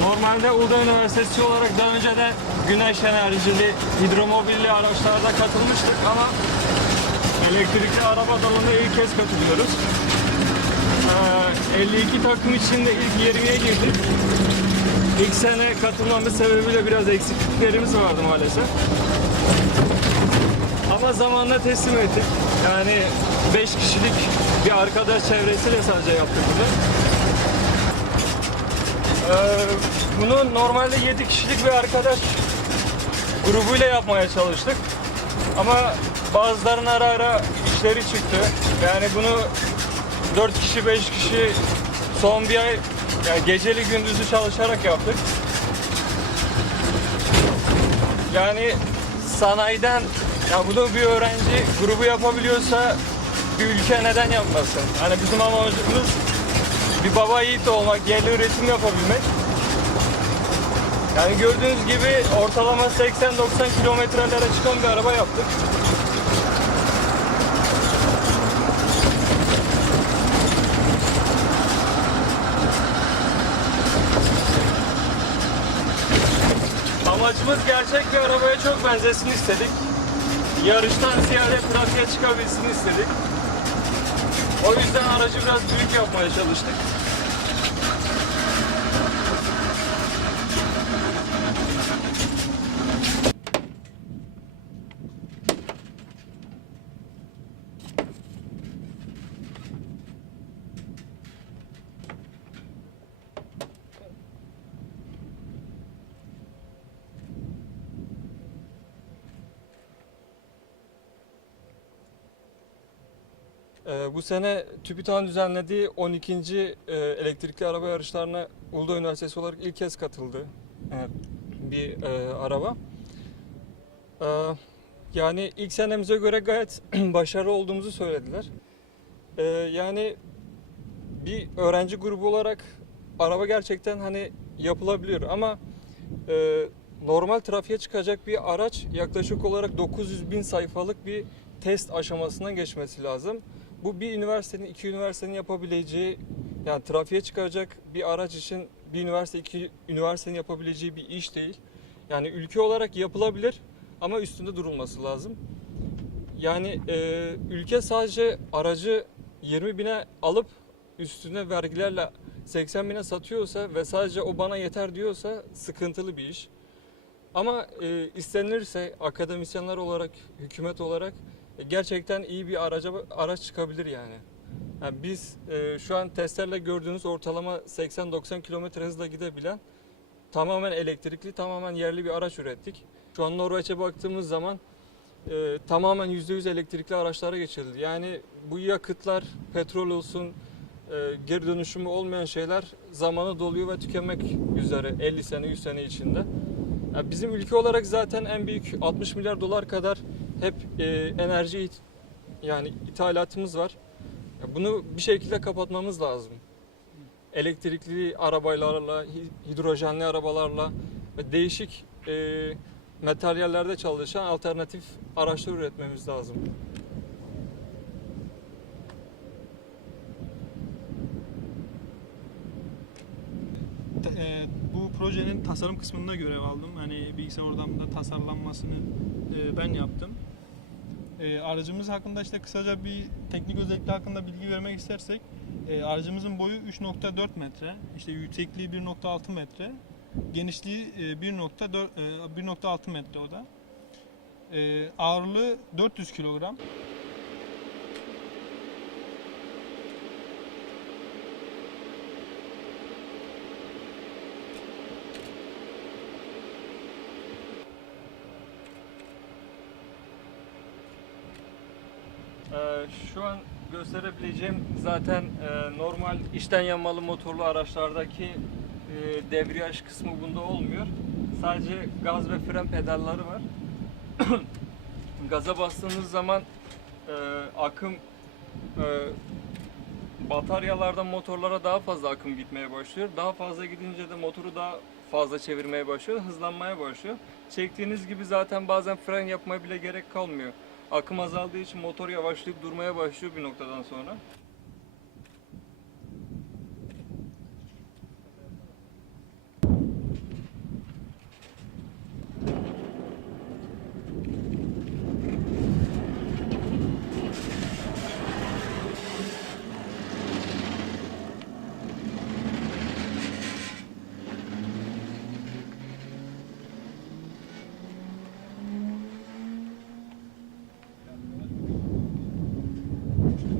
Normalde Uludağ Üniversitesi olarak daha önce de güneş enerjili, hidromobilli araçlarda katılmıştık ama elektrikli araba dalında ilk kez katılıyoruz. 52 takım içinde ilk 20'ye girdik. İlk sene katılmamız sebebiyle biraz eksikliklerimiz vardı maalesef. Ama zamanla teslim ettik. Yani 5 kişilik bir arkadaş çevresiyle sadece yaptık bunu. Bunu normalde 7 kişilik bir arkadaş grubuyla yapmaya çalıştık. Ama bazılarının ara ara işleri çıktı. Yani bunu 4 kişi, 5 kişi son bir ay yani geceli gündüzü çalışarak yaptık. Yani sanayiden ya bunu bir öğrenci grubu yapabiliyorsa bir ülke neden yapmasın? Hani bizim amacımız bir baba yiğit olmak, yerli üretim yapabilmek. Yani gördüğünüz gibi ortalama 80-90 kilometrelere çıkan bir araba yaptık. Amacımız gerçek bir arabaya çok benzesin istedik. Yarıştan ziyade pratiğe çıkabilsin istedik. O yüzden aracı biraz büyük yapmaya çalıştık. Bu sene TÜBİTAK'ın düzenlediği 12. elektrikli araba yarışlarına Uludağ Üniversitesi olarak ilk kez katıldı bir araba. Yani ilk senemize göre gayet başarılı olduğumuzu söylediler. Yani bir öğrenci grubu olarak araba gerçekten hani yapılabiliyor ama normal trafiğe çıkacak bir araç yaklaşık olarak 900.000 sayfalık bir test aşamasından geçmesi lazım. Bu bir üniversitenin, iki üniversitenin yapabileceği, yani trafiğe çıkacak bir araç için bir üniversite, iki üniversitenin yapabileceği bir iş değil. Yani ülke olarak yapılabilir ama üstünde durulması lazım. Yani ülke sadece aracı 20.000'e alıp üstüne vergilerle 80.000'e satıyorsa ve sadece o bana yeter diyorsa sıkıntılı bir iş. Ama istenilirse akademisyenler olarak, hükümet olarak gerçekten iyi bir araç çıkabilir yani. Yani biz şu an testlerle gördüğünüz ortalama 80-90 km hızla gidebilen tamamen elektrikli, tamamen yerli bir araç ürettik. Şu an Norveç'e baktığımız zaman tamamen %100 elektrikli araçlara geçildi. Yani bu yakıtlar, petrol olsun, geri dönüşümü olmayan şeyler zamanı doluyor ve tükenmek üzere 50 sene, 100 sene içinde. Yani bizim ülke olarak zaten en büyük 60 milyar dolar kadar hep enerji yani ithalatımız var. Bunu bir şekilde kapatmamız lazım. Elektrikli arabalarla, hidrojenli arabalarla ve değişik materyallerde çalışan alternatif araçlar üretmemiz lazım. Bu projenin tasarım kısmında görev aldım. Hani bilgisayar ortamında tasarlanmasını ben yaptım. Aracımız hakkında işte kısaca bir teknik özellikler hakkında bilgi vermek istersek, aracımızın boyu 3.4 metre, işte yüksekliği 1.6 metre, genişliği 1.6 metre o da. Ağırlığı 400 kilogram. Şu an gösterebileceğim zaten normal içten yanmalı motorlu araçlardaki debriyaj kısmı bunda olmuyor. Sadece gaz ve fren pedalları var. Gaza bastığınız zaman akım bataryalardan motorlara daha fazla akım gitmeye başlıyor. Daha fazla gidince de motoru daha fazla çevirmeye başlıyor, hızlanmaya başlıyor. Çektiğiniz gibi zaten bazen fren yapmaya bile gerek kalmıyor. Akım azaldığı için motor yavaşlayıp durmaya başlıyor bir noktadan sonra.